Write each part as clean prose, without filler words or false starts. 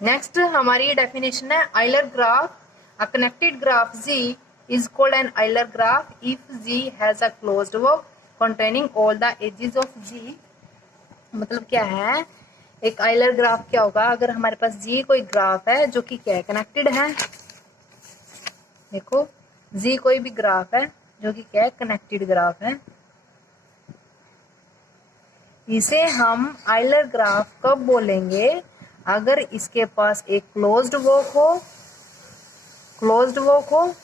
Next हमारी definition है Euler graph. A connected graph G is called an Euler graph if G has a closed walk containing all the edges of G. मतलब क्या है, एक Euler graph क्या होगा, अगर हमारे पास जी कोई ग्राफ है जो कि क्या है, कनेक्टेड है। देखो जी कोई भी ग्राफ है जो कि क्या है, कनेक्टेड ग्राफ है, इसे हम आइलर ग्राफ कब बोलेंगे, अगर इसके पास एक क्लोज्ड वर्क हो, क्लोज्ड वर्क हो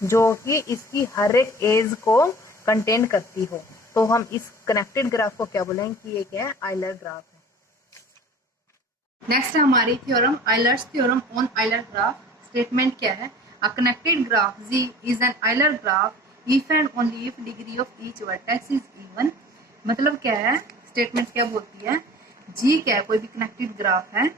जो कि इसकी हर एक एज को कंटेन करती हो, तो हम इस कनेक्टेड ग्राफ को क्या बोलेंगे कि ये क्या है, आइलर ग्राफ है। नेक्स्ट हमारी theorem Euler's theorem on Euler graph. Statement क्या है, अ connected graph G is an Euler graph if and only if degree of each vertex is even. मतलब क्या है, स्टेटमेंट क्या बोलती है, जी क्या है, कोई भी कनेक्टेड ग्राफ है,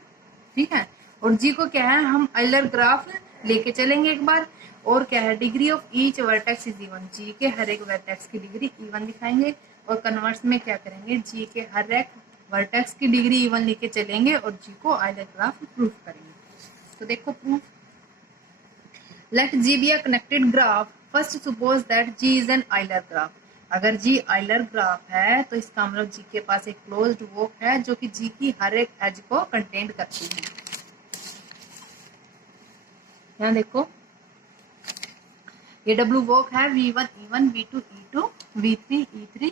ठीक है, और जी को क्या है, हम आइलर ग्राफ लेके चलेंगे एक बार, और क्या है, degree of each vertex is even, G के हर एक वर्टेक्स की डिग्री इवन दिखाएंगे, और कन्वर्स में क्या करेंगे, जी के हर एक वर्टेक्स की डिग्री इवन लेके चलेंगे और जी को आइलर ग्राफ प्रूफ करेंगे। तो देखो proof, let G be a connected graph, first suppose that G is an Euler graph. अगर जी आइलर ग्राफ है तो इसका मतलब जी के पास एक क्लोज्ड वर्क है जो कि जी की हर एक एज को कंटेन करती है। यहाँ देखो ये डब्ल्यू वर्क है V1 E1 V2 E2 V3 E3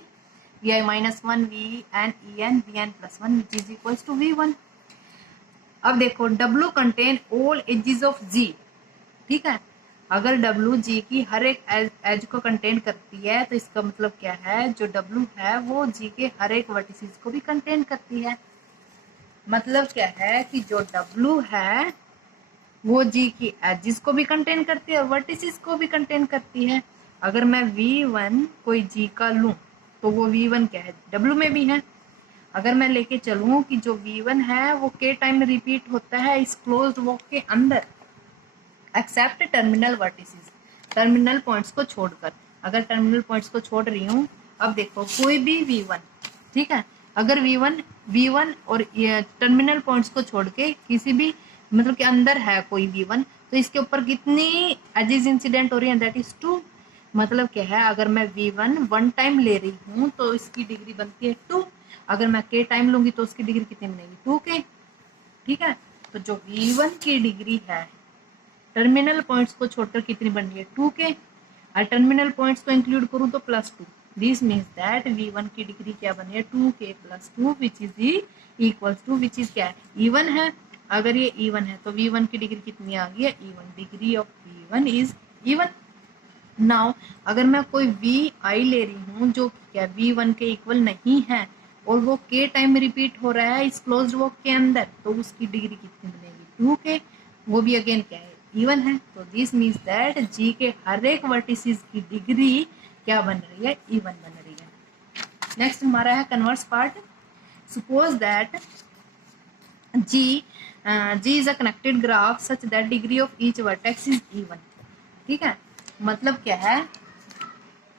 Vi -1 Vn En Vn +1 which is equals to V1। अब देखो W contain all ages of G, ठीक है, अगर W G की हर एक एज को कंटेन करती है तो इसका मतलब क्या है, जो W है वो G के हर एक वर्टिसेस को भी कंटेन करती है। मतलब क्या है कि जो W है वो जी की एजिस को भी कंटेन करती है और वर्टिसेस को भी कंटेन करती है। अगर मैं V1 कोई जी का लूं तो वो V1 क्या है, W में भी है। अगर मैं लेके चलूं कि जो V1 है वो के टाइम रिपीट होता है इस क्लोज्ड वर्क के अंदर, except terminal vertices, terminal points को छोड़कर। अगर टर्मिनल पॉइंट्स को छोड़ रही हूँ, अब देखो कोई भी V1, ठीक है, अगर V1 और टर्मिनल पॉइंट्स को छोड़ के किसी भी मतलब के अंदर है कोई V1, तो इसके ऊपर कितनी एजेस इंसिडेंट हो रही है, दैट इज 2। मतलब क्या है, अगर मैं V1 वन टाइम ले रही हूँ तो इसकी डिग्री बनती है 2, अगर मैं के टाइम लूंगी तो उसकी डिग्री कितनी बनेगी, 2k, ठीक है। तो जो V1 की डिग्री है टर्मिनल पॉइंट्स को छोड़कर कितनी बन रही है, 2k, और टर्मिनल पॉइंट्स को इंक्लूड करूं तो +2। दिस मीन्स दैट V1 की डिग्री क्या बनी है, 2k + 2 which is equals to, which is क्या है, इवन है। अगर ये इवन है तो V1 की डिग्री कितनी आ गई है, even, degree of V1 is even. Now अगर मैं कोई Vi ले रही हूँ जो क्या V1 के इक्वल नहीं है और वो k टाइम रिपीट हो रहा है इस क्लोज्ड वर्क के अंदर, तो उसकी डिग्री कितनी बनेगी, 2k, वो भी अगेन क्या है, इवन है। तो दिस मीन्स दैट जी के हर एक वर्टिसेस की डिग्री क्या बन रही है, इवन बन रही है। नेक्स्ट हमारा है converse part. Suppose that G is a connected graph such that degree of each vertex is even, ठीक है। मतलब क्या है,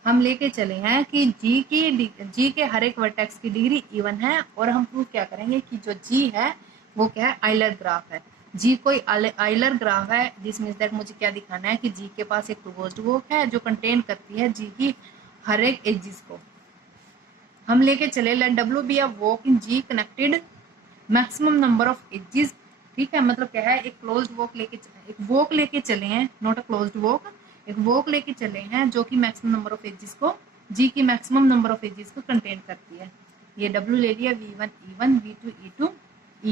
हम लेके चले हैं कि जी के हर एक वर्टेक्स की डिग्री इवन है, और हम प्रूव क्या करेंगे कि जो जी है वो क्या है, आइलर ग्राफ है। जी कोई आइलर ग्राफ है, दिस मीन्स दैट मुझे क्या दिखाना है कि जी के पास एक क्लोज्ड वर्क है जो कंटेन करती है जी की हर एक एजिस को। हम लेके चले let W be a walk in G connected maximum number of edges, ठीक है। मतलब क्या है, एक क्लोज्ड वॉक लेके एक वॉक लेके चले हैं, नॉट अ क्लोज्ड वॉक, एक वॉक लेके चले हैं जो कि मैक्सिमम नंबर ऑफ एजिस को, जी की मैक्सिमम नंबर ऑफ एजिस को कंटेन करती है। ये W ले लिया, V1 E1 V2 E2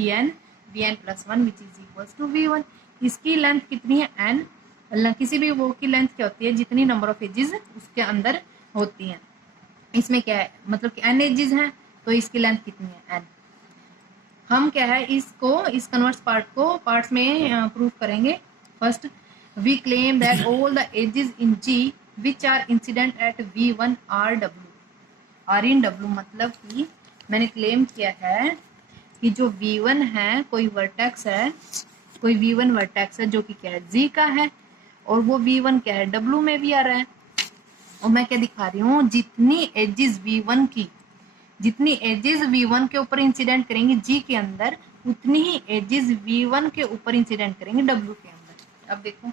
En Vn +1 which is equals to V1। इसकी लेंथ कितनी है, n, किसी भी वॉक की लेंथ क्या होती है, जितनी नंबर ऑफ एजिस उसके अंदर होती हैं। इसमें क्या है, मतलब कि n एजिस हैं तो इसकी लेंथ कितनी है, n। हम क्या है, इसको इस कन्वर्स पार्ट को पार्ट्स में प्रूव करेंगे। First we claim that all the edges in G which are incident at V1 are in W। मतलब कि मैंने क्लेम किया है कि जो V1 है कोई वर्टेक्स है, कोई V1 वर्टेक्स है जो कि क्या है, जी का है, और वो V1 क्या है, W में भी आ रहा है। और मैं क्या दिखा रही हूँ, जितनी एजेस V1 के ऊपर इंसिडेंट करेंगी जी के अंदर, उतनी ही एजेस V1 के ऊपर इंसिडेंट करेंगे W के अंदर। अब देखो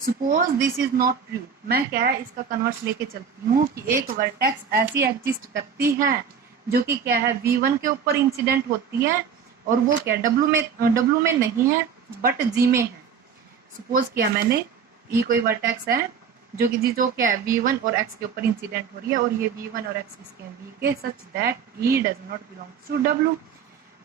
suppose this is not true, मैं क्या है इसका कन्वर्स लेके चलती हूँ कि एक वर्टेक्स ऐसी एग्जिस्ट करती है जो कि क्या है V1 के ऊपर इंसिडेंट होती है और वो क्या W में नहीं है बट G में है। सपोज किया मैंने E कोई वर्टेक्स है जो कि जो क्या है V1 और X के ऊपर इंसिडेंट हो रही है और ये V1 और X किसके हैं V के, such that E does not belongs to W।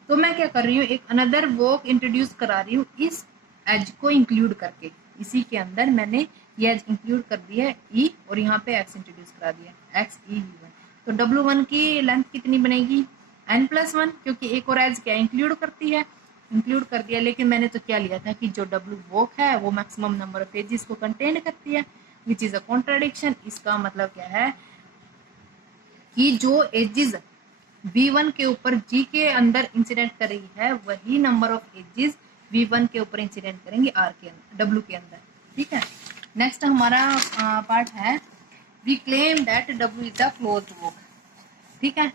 तो मैं क्या कर रही हूँ एक अनदर वॉक इंट्रोड्यूस करा रही हूँ इस एज को इंक्लूड करके, इसी के अंदर मैंने ये एज इंक्लूड कर दिया है E और यहाँ पे X इंट्रोड्यूस करा दिया X E V1। तो W1 की लेंथ कितनी बनेगी n+1 क्योंकि एक और एज क्या इंक्लूड करती है, इंक्लूड कर दिया। लेकिन मैंने तो क्या लिया था कि जो W वॉक है वो मैक्सिमम नंबर ऑफ एजेस को कंटेन करती है विच इज अ कॉन्ट्राडिक्शन। इसका मतलब क्या है कि जो एजेस V1 के ऊपर G के अंदर इंसिडेंट कर रही है वही नंबर ऑफ एजेस V1 के ऊपर इंसिडेंट करेंगे R के अंदर W के अंदर। ठीक है, नेक्स्ट हमारा पार्ट है we claim that W is a closed walk. ठीक है,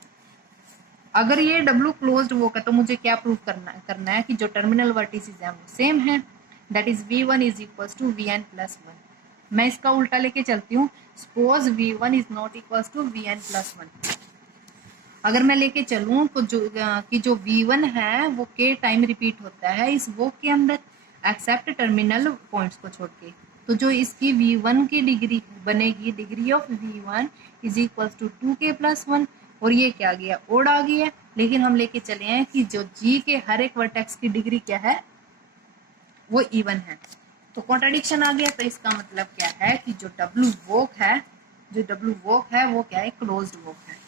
अगर ये W क्लोज्ड वॉक है तो मुझे क्या प्रूव करना है कि जो टर्मिनल वर्टिसेस हैं वो सेम है, that is V1 is equal to Vn+1। मैं इसका उल्टा लेके चलती हूँ, suppose V1 is not equal to Vn+1। अगर मैं लेके चलूं तो जो V1 है वो के टाइम रिपीट होता है इस वॉक के अंदर एक्सेप्ट टर्मिनल पॉइंट्स को छोड़ के। तो जो इसकी V1 की डिग्री बनेगी degree of V1 is equal to 2k+1 और ये क्या आ गया ओड आ गई है। लेकिन हम लेके चले हैं कि जो G के हर एक वर्टेक्स की डिग्री क्या है वो इवन है, तो कॉन्ट्राडिक्शन आ गया। तो इसका मतलब क्या है कि जो W वॉक है वो क्या है क्लोज्ड वॉक है।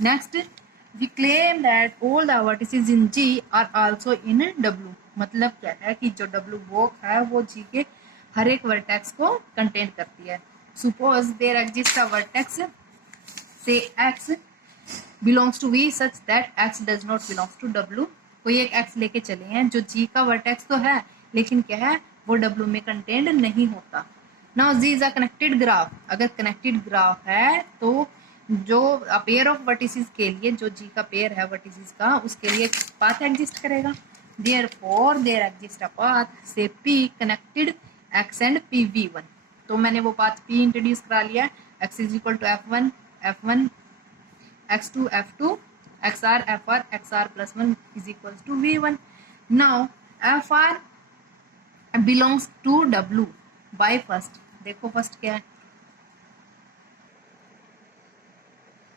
Next, we claim that all the vertices in G are also in W। मतलब क्या है कि जो W वॉक है वो G के हर एक वर्टेक्स को कंटेन करती है। Suppose there exists a vertex, say X belongs to V such that X does not belongs to W। कोई एक X लेके चले हैं जो G का वर्टेक्स तो है लेकिन क्या है वो W में कंटेन्ड नहीं होता। Now G is a connected graph। अगर कनेक्टेड ग्राफ है तो जो पेयर ऑफ वर्टिसेस के लिए जो G का पेयर है वर्टिसेस का उसके लिए पाथ एग्जिस्ट करेगा। Therefore there exists a path say P connected X and P V1। तो मैंने वो पाथ P इंट्रोड्यूस करा लिया, X is equal to F1 X2 F2 XR FR XR+1 is equals to V1। Now FR belongs to W by first, देखो first क्या है,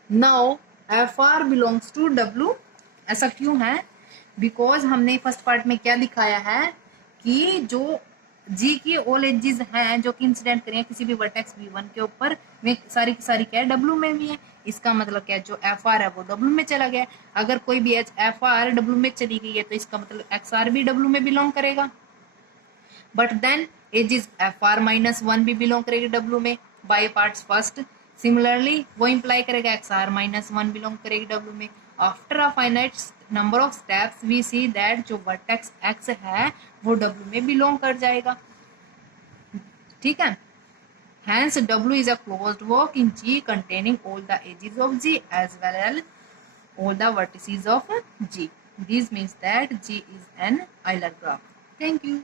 now FR belongs to W। ऐसा क्यों है, बिकॉज हमने first part में क्या दिखाया है कि जो G की ऑल एजेस हैं जो कि इंसिडेंट करें किसी भी वर्टेक्स V1 के ऊपर वे सारी की सारी क्या है W में भी है। इसका मतलब क्या है जो FR है वो W में चला गया। अगर कोई भी एज FR W में चली गई है तो इसका मतलब XR भी W में बिलोंग करेगा। बट देन एजेस FR-1 भी बिलोंग करेगी W में बाय पार्ट्स फर्स्ट। सिमिलरली वो इंप्लाई करेगा XR-1 बिलोंग करेगी W में। After a finite number of steps we see that जो वर्टेक्स X है वो W में बिलोंग कर जाएगा। ठीक है, hence W is a closed walk in G containing all the edges of G as well as all the vertices of G। This means that G is an Euler graph। Thank you।